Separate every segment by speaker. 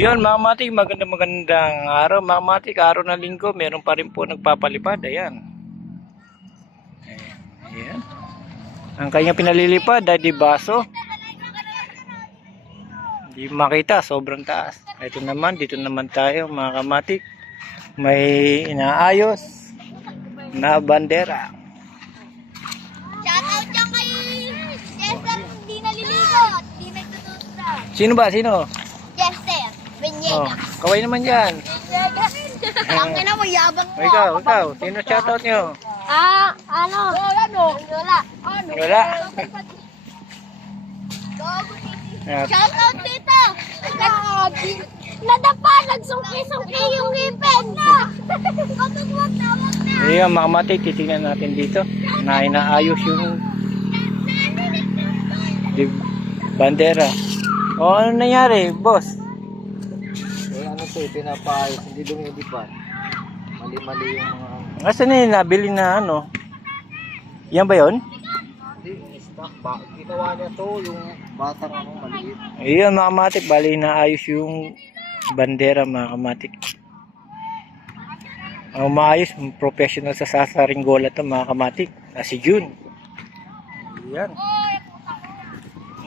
Speaker 1: Yun, mga matik, maganda magandang araw. Mga matik, araw na linggo, meron pa rin po nagpapalipad. Ayan. Ayan. Ang kanya pinalilipad ay di baso. Hindi makita, sobrang taas. Ito naman, dito naman tayo mga kamatik. May inaayos na bandera.
Speaker 2: Shoutout dyan kay Chester, hindi naliligo at hindi nagtutusra.
Speaker 1: Sino ba? Sino? Oh, kaway naman yan.
Speaker 2: Ang ina mo, yabang mo.
Speaker 1: O, ikaw, ikaw. Sino shoutout nyo?
Speaker 2: Ah, ano? Wala, no? Wala. Ano?
Speaker 1: Ayan.
Speaker 2: Shoutout dito. Nadapa, nagsungki-sungki yung ngipin na. Kapag na.
Speaker 1: Ayan, mga matik, titingnan natin dito. Na inaayos yung di bandera. O, ano nangyari, boss?
Speaker 3: To, eh, pinapaayos, hindi lumilipad. Mali-mali yung mga...
Speaker 1: Asa na yung nabili na ano? Yan ba yon?
Speaker 3: Hindi, stock ba? Ginawa niya to, yung batang ano, maliit.
Speaker 1: Ayan, mga matik, bali inaayos yung bandera, mga kamatik. Ang maayos, professional sa sasaringgola to, mga kamatik. Na si June. Ayan.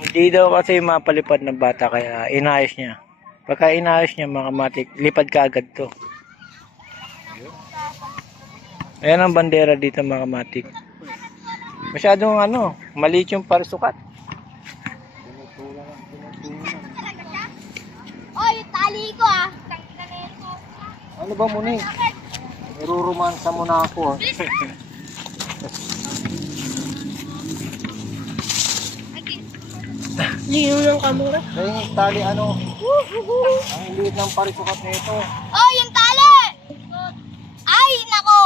Speaker 1: Hindi daw kasi mapalipad ng bata kaya inayos niya. Pagka inayos niya mga kamatik, lipad ka agad to. Ayan ang bandera dito mga kamatik. Masyadong ano, maliit yung
Speaker 3: ang tinutulan.
Speaker 2: Oy, tali ko ah.
Speaker 3: Ano ba muna eh? Niruromansa mo na ako ah.
Speaker 2: Lino ng kamura.
Speaker 3: Kaya yung tali ano, ang liit ng parisukat nito.
Speaker 2: Oh, yung tali! Ay, nako!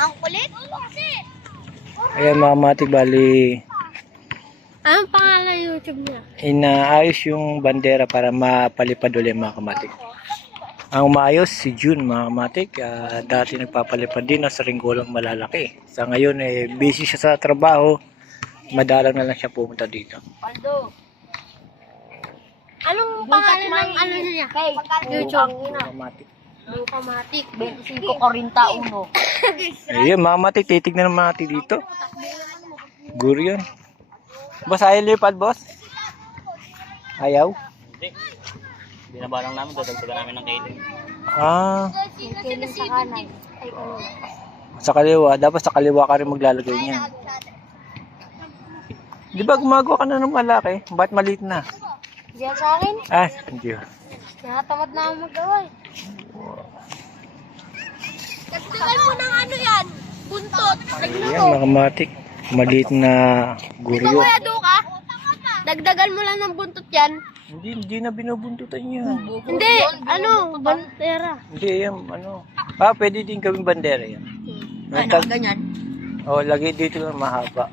Speaker 2: Ang kulit.
Speaker 1: Ayan mga kamatik, bali
Speaker 2: Anong pangalan YouTube niya?
Speaker 1: inaayos yung bandera para mapalipad ulit mga kamatik. Ang umayos si June mga kamatik. Ah, dati nagpapalipad din sa ringgolang malalaki. Sa ngayon eh busy siya sa trabaho. Madalang na lang siya pumunta dito.
Speaker 2: Paldo. Anong pangalan ng ano niya? YouTube.
Speaker 1: Mga kamatik.
Speaker 2: Lukamatic, 2541.
Speaker 1: Ayun mga kamatik, titignan ng mga kamatik dito. Guro yun. Boss, ayaw lipad boss? Ayaw?
Speaker 4: Binabalang namin, dadagdagan namin ng kainin.
Speaker 1: Ah,
Speaker 2: Sino sa kanan?
Speaker 1: Sa kaliwa. Dapat sa kaliwa ka rin maglalagay niyan. Di ba gumagawa ka na ng malaki? Ba't maliit na?
Speaker 2: Diyan sa akin.
Speaker 1: Ah, hindi.
Speaker 2: Nakatamad na ako magawa eh. Dagdagan mo ng ano yan? Buntot.
Speaker 1: Ayan, mga kamatik. Maliit na yun.
Speaker 2: Kuya Duka, dagdagan mo lang ng buntot yan.
Speaker 1: Hindi, hindi na binubuntutan yan.
Speaker 2: Hindi, ano, bantera.
Speaker 1: Hindi, yan, ano. Ah, pwede din gawing bandera yan. Ano,
Speaker 2: ganyan?
Speaker 1: oh, lagay dito lang mahaba.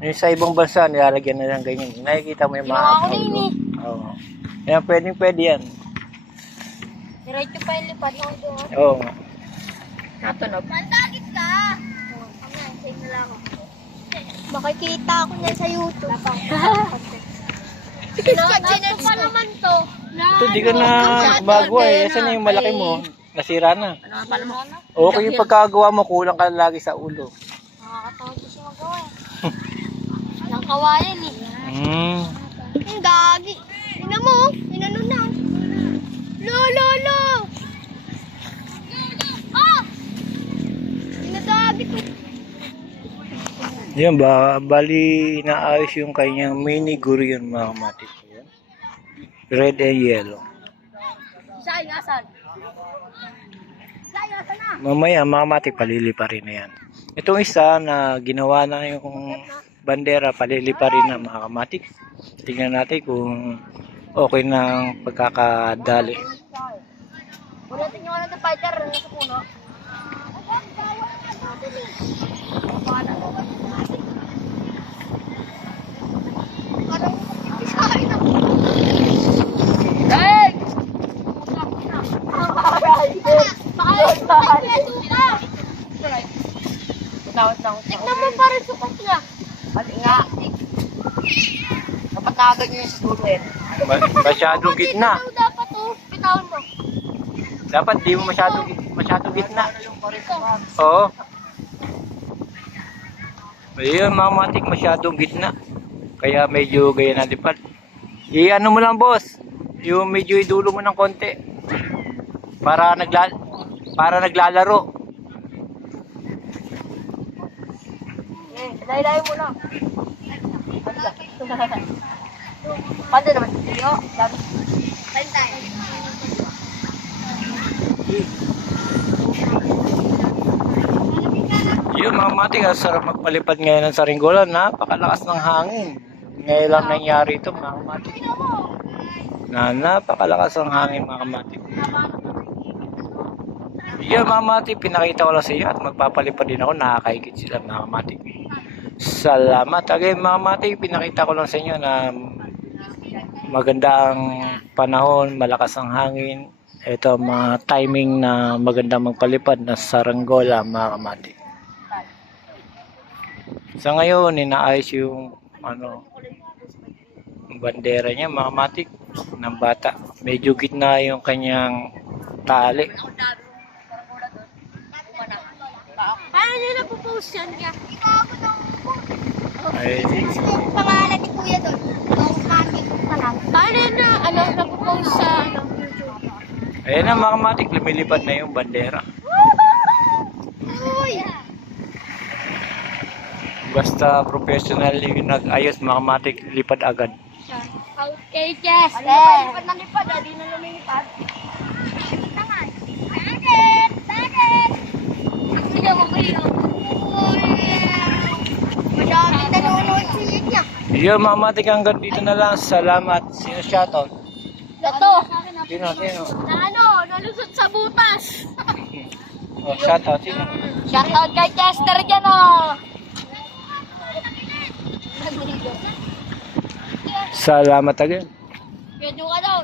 Speaker 1: Yung sa ibang bansa, nilalagyan na lang ganyan. Nakikita mo yung
Speaker 2: Ginawa
Speaker 1: mahaba.
Speaker 2: ko din eh.
Speaker 1: Oo. Yan, pwedeng pwede yan.
Speaker 2: Diretso pa yung lipad ko doon.
Speaker 1: Oo nga.
Speaker 2: Natunog. Mandagit ka! Ano, save na lang ako. Makikita ako niyan sa YouTube. Ito pa naman to.
Speaker 1: Ito, di ka na bago eh. Saan na yung malaki mo? Nasira na. Okay yung pagkagawa mo, kulang ka lagi sa ulo.
Speaker 2: Nakakatawa ko siya magawa eh. Kawayan eh.
Speaker 1: Hmm.
Speaker 2: Ang gagi. Tingnan mo, inano na. Lo, lo, lo. Ah! Pinagagit mo.
Speaker 1: Yan ba, bali inaayos yung kanyang mini guru yun mga kamatis. Yan. Red and yellow.
Speaker 2: Nasan? Isa ay nasan na?
Speaker 1: Mamaya mga kamatis, palili pa rin na yan. Itong isa na ginawa na yung bandera, palili pa rin na mga kamatis. Tingnan natin kung okay na ang pagkakadali.
Speaker 2: Ulitin nyo lang ng fighter ano sa puno. Hey! Tignan mo sukat niya. Sa dulo eh.
Speaker 1: Ma- masyadong gitna.
Speaker 2: Dapat oh. Pitawan mo.
Speaker 1: Dapat di mo masyadong, masyadong gitna. Oo. Ayun, mga matik, masyadong gitna. Kaya medyo gaya na lipad. I-ano mo lang, boss. Yung medyo idulo mo ng konti. Para nagla para naglalaro.
Speaker 2: Eh, layo mo lang. Pwede naman. Yo, dami. Bantay.
Speaker 1: Yun, mga matik, ang sarap magpalipad ngayon ng saringgolan. Napakalakas ng hangin. Ngayon lang nangyari ito, mga matik. Na napakalakas ang hangin, mga matik. Yun, mga matik, pinakita ko lang sa iyo at magpapalipad din ako. Nakakaigit sila, mga matik. Salamat. Again, mga matik, pinakita ko lang sa inyo na maganda ang panahon, malakas ang hangin. Ito ang mga timing na maganda magpalipad na saranggola, mga kamatik. Sa ngayon, inaayos yung ano, bandera niya, mga matik, ng bata. Medyo gitna yung kanyang tali.
Speaker 2: Paano nyo napopost yan niya?
Speaker 1: Ay,
Speaker 2: pangalan ni Kuya doon. Automatic pa lang. Paano na, ano, napopost sa, ano, YouTube?
Speaker 1: ayan na mga matik, lumilipad na yung bandera.
Speaker 2: Uy!
Speaker 1: Basta professional yung nag-ayos, mga matik, lipad agad.
Speaker 2: Okay, Jess. Lipad na lipad, ah. Di na lumilipad. Bakit? Bakit? Hindi ako kayo.
Speaker 1: Yun mga matik, hanggang dito na lang. Salamat. Sino shoutout?
Speaker 2: Ito.
Speaker 1: Sino, sino?
Speaker 2: Na ano, nalusot sa butas.
Speaker 1: Oh, shoutout, sino?
Speaker 2: Shoutout kay Chester dyan, oh.
Speaker 1: Salamat again.
Speaker 2: Pwede ka daw.